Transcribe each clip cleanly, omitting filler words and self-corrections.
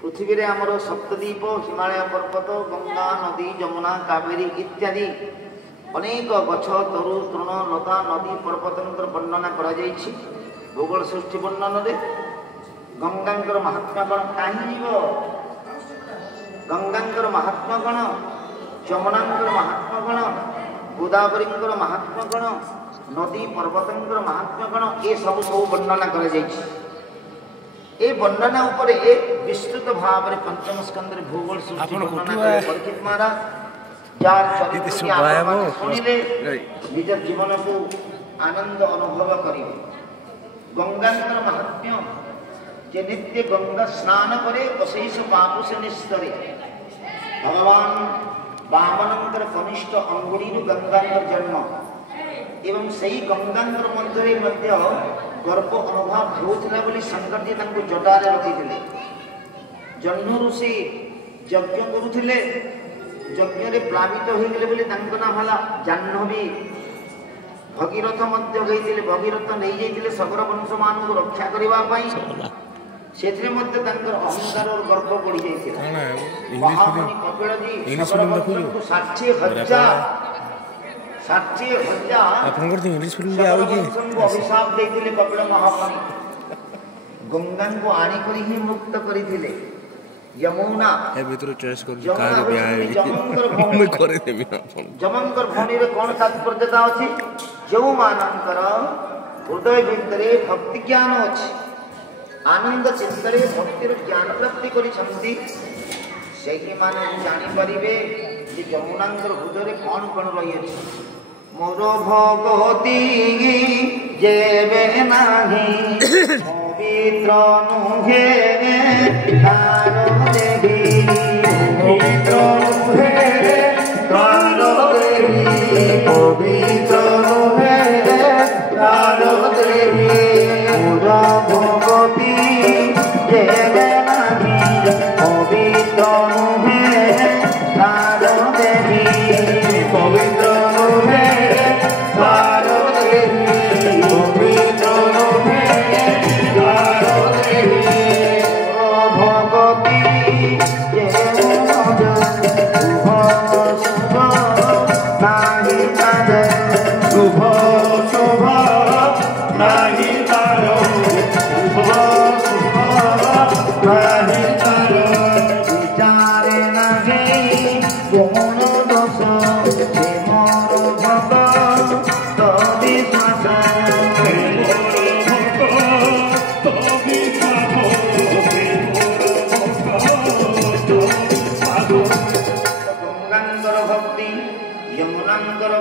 पृथ्वी रे आमर सप्तद्वीप हिमालय पर्वत गंगा नदी जमुना कावेरी इत्यादि अनेक गछ तरु तृण लता नदी पर्वत वर्णना करा जायछि। भूगोल सृष्टि वर्णन रे गंगांकर महात्मा कण कहीं गंगांकर महात्मा कण जमुनांकर महात्मा कण गोदावरींकर महात्मा कण नदी पर्वतंकर महात्मा कण ये सब वर्णना करा जायछि। ए वर्णना उपरे विस्तृत भाव में पंचम स्कंद भूगोल सृष्टि वर्णना करे परीक्षित महाराज जार चरित्र आप सुनिले निज जीवन को आनंद अनुभव करिवे। गंगांकर महात्म्य जे नित्य गंगा स्नान करे अशेष पाप से निस्तरे। भगवान वामनंकर कनिष्ठ अंगुली गंगांकर जन्म एवं सही गंगांकर मध्य गर्भ अनुभव होता बोली शंकर जी जटारे रखी जन्म ऋषि यज्ञ करुले यज्ञ प्लावित होगले बोली ना भला जाह्नवी भगीरथ गई भगीरथ नहीं जाते सगर वंश मान रक्षा करने से अहंकार और गर्व बढ़ी जाते। महामुनि कपिल जी 60,000 अभिशाप देते कपिल महामुनि गंगा को आनिक ही मुक्त करते। यमुना जमंकर भूमि में कौन तात्पर्यता अच्छी जो मानकर हृदय भितर भक्ति ज्ञान अच्छी आनंद चिंतन भक्तिर ज्ञान प्राप्ति करी जानीपारे यमुनांकर हृदय कौन कौन रही मोर भगवती जेबे नाही पवित्र नुहे तार देवी पवित्र नुहे तार देवी पवित्र नुहे तार देवी मोर भगवती जेबे नाही पवित्र नुहे तार देवी पवित्र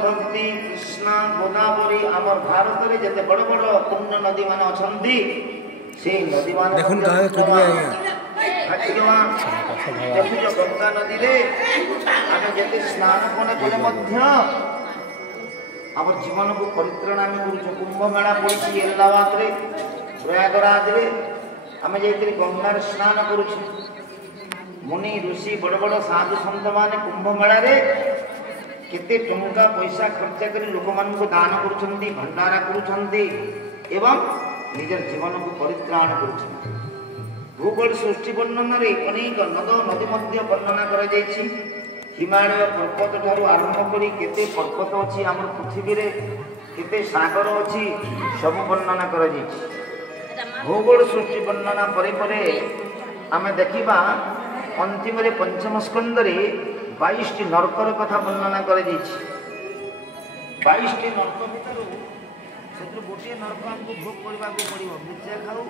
भक्ति कृष्णा गोदावरी आमर भारत में जिते बड़ बड़ पुण्य नदी मान अच्छा से नदी मान गंगा नदी आम जिते स्नान कले आम जीवन को परित्राण आम कर कुंभ मेला पड़ी इलाहाबाद प्रयागराज आम जाइए गंगार स्नान करुँ मुनि ऋषि बड़ बड़ साधु सन्त मान कुंभ मेला केते टंका पैसा खर्च कर लोक मान दान कर भंडारा कर निजर जीवन को परित्राण कर। भूगोल सृष्टि वर्णन में अनेक नद नदी मध्य वर्णना कर हिमालय पर्वत ठारू आरंभ करी केते पर्वत अच्छी आम पृथ्वी रे केते सागर अच्छी सब वर्णना कर। भूगोल सृष्टि वर्णना परे आम देखा अंतिम पंचम स्कंद 22टी नरकर कथा वर्णना कर 22टी नरक भर गोटे नरक आमको भोग करने को पड़ो। खाऊ